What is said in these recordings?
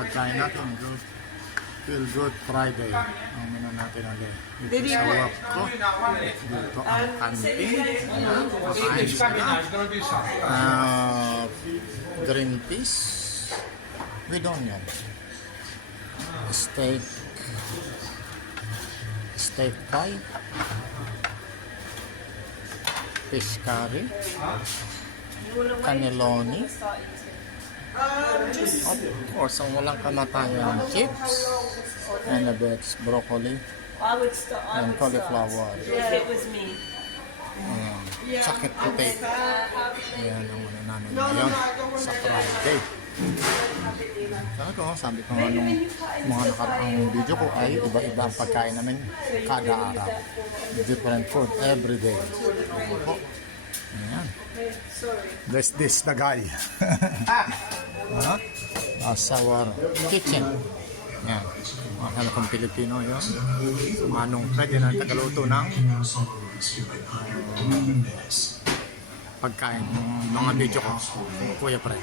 pagkain natin. Good. Feel Good Friday. Ang muna natin ulit. Did Ito you- sa wrap ko. Dito ang kantin. Kakain sila. Green peas with onion. Steak pie. Fish curry. Cannelloni. Of course, ang walang kamatayan, chips, and a bit broccoli, and cauliflower. Yeah, it was me. Sakit potato. Ayan ang ano namin ngayon sa Friday. Sabi ko nga nung mga nakaraang video ko ay iba-iba ang pagkain namin kada araw. Different food every day. Ayan. This the guy. Our kitchen. Yan. Mga kong Pilipino yun. Manong Fred, yan ang tagaluto ng pagkain. Ng mga video ko. Kuya Fred.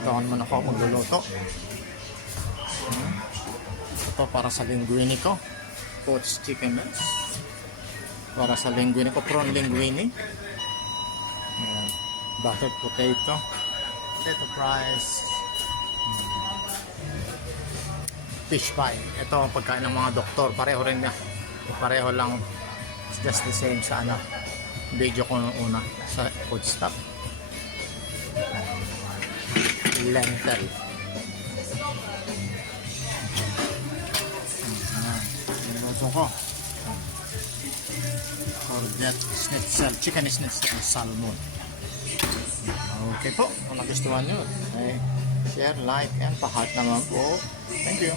Ito naman ako magluluto. Ito para sa linguine ko. Poached chicken nuts. Para sa linguine ko. Prawn linguine. Ayan. Buttered potato. Potato fries. Fish pie. Ito ang pagkain ng mga doktor. Pareho rin na. Pareho lang. It's just the same sa ano. Video ko nung una sa food stop. Lentil. Niluto ko. Forget schnitzel. Chicken schnitzel salmon. Okay po. Kung nagustuhan nyo, share, like, and pa-heart naman po. Thank you.